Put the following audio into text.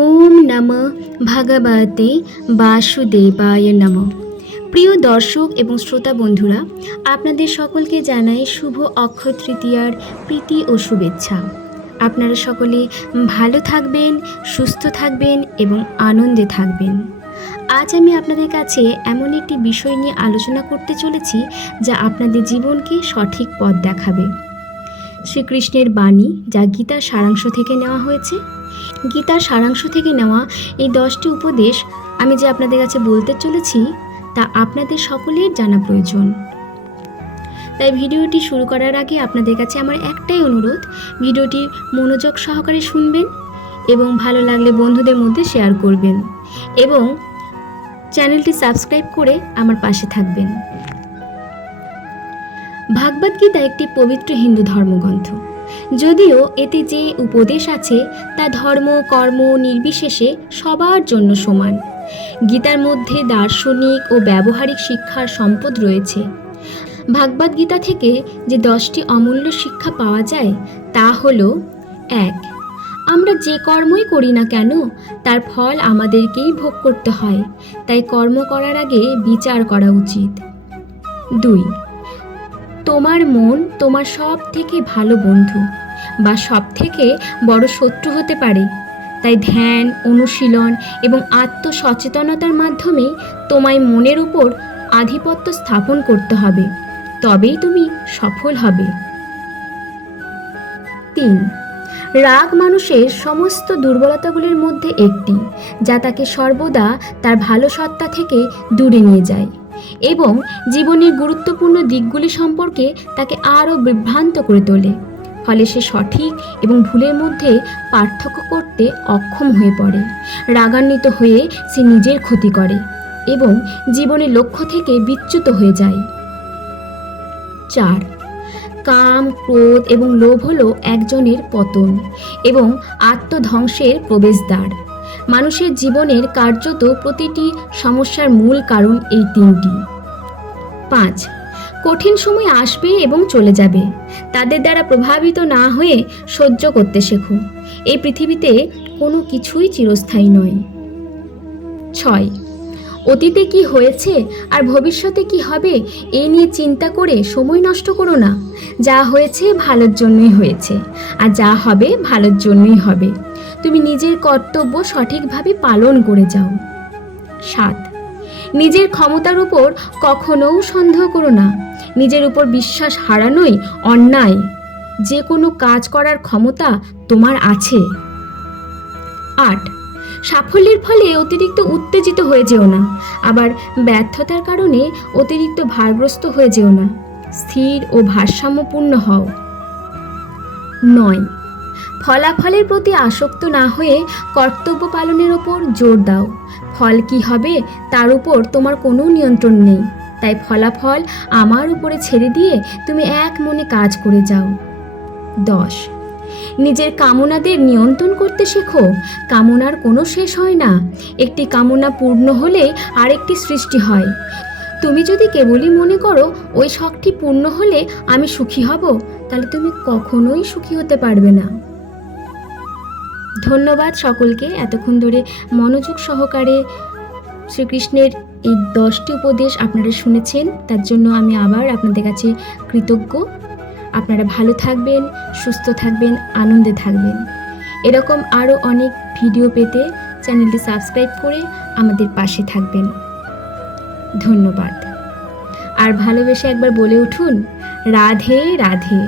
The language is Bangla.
ওম নমঃ ভগবতে বাসুদেবায় নমঃ। প্রিয় দর্শক এবং শ্রোতা বন্ধুরা, আপনাদের সকলকে জানাই শুভ অক্ষয় তৃতীয়ার প্রীতি ও শুভেচ্ছা। আপনারা সকলে ভালো থাকবেন, সুস্থ থাকবেন এবং আনন্দে থাকবেন। আজ আমি আপনাদের কাছে এমন একটি বিষয় নিয়ে আলোচনা করতে চলেছি যা আপনাদের জীবনকে সঠিক পথ দেখাবে। শ্রীকৃষ্ণের বাণী, যা গীতার সারাংশ থেকে নেওয়া হয়েছে। গীতার সারাংশ থেকে নেওয়া এই 10টি উপদেশ আমি যে আপনাদের কাছে বলতে চলেছি তা আপনাদের সকলের জানা প্রয়োজন। তাই ভিডিওটি শুরু করার আগে আপনাদের কাছে আমার একটাই অনুরোধ, ভিডিওটি মনোযোগ সহকারে শুনবেন এবং ভালো লাগলে বন্ধুদের মধ্যে শেয়ার করবেন এবং চ্যানেলটি সাবস্ক্রাইব করে আমার পাশে থাকবেন। ভাগবত গীতা একটি পবিত্র হিন্দু ধর্মগ্রন্থ। যদিও এতে যে উপদেশ আছে তা ধর্ম কর্ম নির্বিশেষে সবার জন্য সমান। গীতার মধ্যে দার্শনিক ও ব্যবহারিক শিক্ষার সম্পদ রয়েছে। ভাগবত গীতা থেকে যে 10টি অমূল্য শিক্ষা পাওয়া যায় তা হলো: 1. আমরা যে কর্মই করি না কেন তার ফল আমাদেরকেই ভোগ করতে হয়, তাই কর্ম করার আগে বিচার করা উচিত। 2. তোমার মন তোমার সব থেকে ভালো বন্ধু বা সব থেকে বড় শত্রু হতে পারে, তাই ধ্যান, অনুশীলন এবং আত্মসচেতনতার মাধ্যমে তোমায় মনের উপর আধিপত্য স্থাপন করতে হবে, তবেই তুমি সফল হবে। 3. রাগ মানুষের সমস্ত দুর্বলতাগুলির মধ্যে একটি, যা তাকে সর্বদা তার ভালো সত্তা থেকে দূরে নিয়ে যায় এবং জীবনের গুরুত্বপূর্ণ দিকগুলি সম্পর্কে তাকে আরও বিভ্রান্ত করে তোলে। ফলে সে সঠিক এবং ভুলের মধ্যে পার্থক্য করতে অক্ষম হয়ে পড়ে। রাগান্বিত হয়ে সে নিজের ক্ষতি করে এবং জীবনের লক্ষ্য থেকে বিচ্যুত হয়ে যায়। 4. কাম, ক্রোধ এবং লোভ হলো একজনের পতন এবং আত্মধ্বংসের প্রবেশদ্বার। মানুষের জীবনের কার্যত প্রতিটি সমস্যার মূল কারণ এই 3টি। 5. কঠিন সময় আসবে এবং চলে যাবে, তাদের দ্বারা প্রভাবিত না হয়ে সহ্য করতে শেখো। এই পৃথিবীতে কোনো কিছুই চিরস্থায়ী নয়। 6. অতীতে কি হয়েছে আর ভবিষ্যতে কি হবে এই নিয়ে চিন্তা করে সময় নষ্ট করো না। যা হয়েছে ভালোর জন্যই হয়েছে, আর যা হবে ভালোর জন্যই হবে। তুমি নিজের কর্তব্য সঠিকভাবে পালন করে যাও। 7. নিজের ক্ষমতার উপর কখনো সন্দেহ করো না। নিজের উপর বিশ্বাস হারানোই অন্যায়। যে কোনো কাজ করার ক্ষমতা তোমার আছে। 8. সাফল্যের ফলে অতিরিক্ত উত্তেজিত হয়ে যেও না, আবার ব্যর্থতার কারণে অতিরিক্ত ভারগ্রস্ত হয়ে যেও না। স্থির ও ভারসাম্যপূর্ণ হও। 9. ফলাফলের প্রতি আসক্ত না হয়ে কর্তব্য পালনের ওপর জোর দাও। ফল কি হবে তার উপর তোমার কোনো নিয়ন্ত্রণ নেই, তাই ফলাফল আমার উপরে ছেড়ে দিয়ে তুমি এক মনে কাজ করে যাও। 10. নিজের কামনাদের নিয়ন্ত্রণ করতে শেখো। কামনার কোনো শেষ হয় না। একটি কামনা পূর্ণ হলে আরেকটি সৃষ্টি হয়। তুমি যদি কেবলই মনে করো ওই শখটি পূর্ণ হলে আমি সুখী হব, তাহলে তুমি কখনোই সুখী হতে পারবে না। ধন্যবাদ সকলকে এতক্ষণ ধরে মনোযোগ সহকারে শ্রীকৃষ্ণের এই 10টি উপদেশ আপনারা শুনেছেন, তার জন্য আমি আবার আপনাদের কাছে কৃতজ্ঞ। আপনারা ভালো থাকবেন, সুস্থ থাকবেন, আনন্দে থাকবেন। এরকম আরও অনেক ভিডিও পেতে চ্যানেলটি সাবস্ক্রাইব করে আমাদের পাশে থাকবেন। ধন্যবাদ। আর ভালোবেসে একবার বলে উঠুন, রাধে রাধে।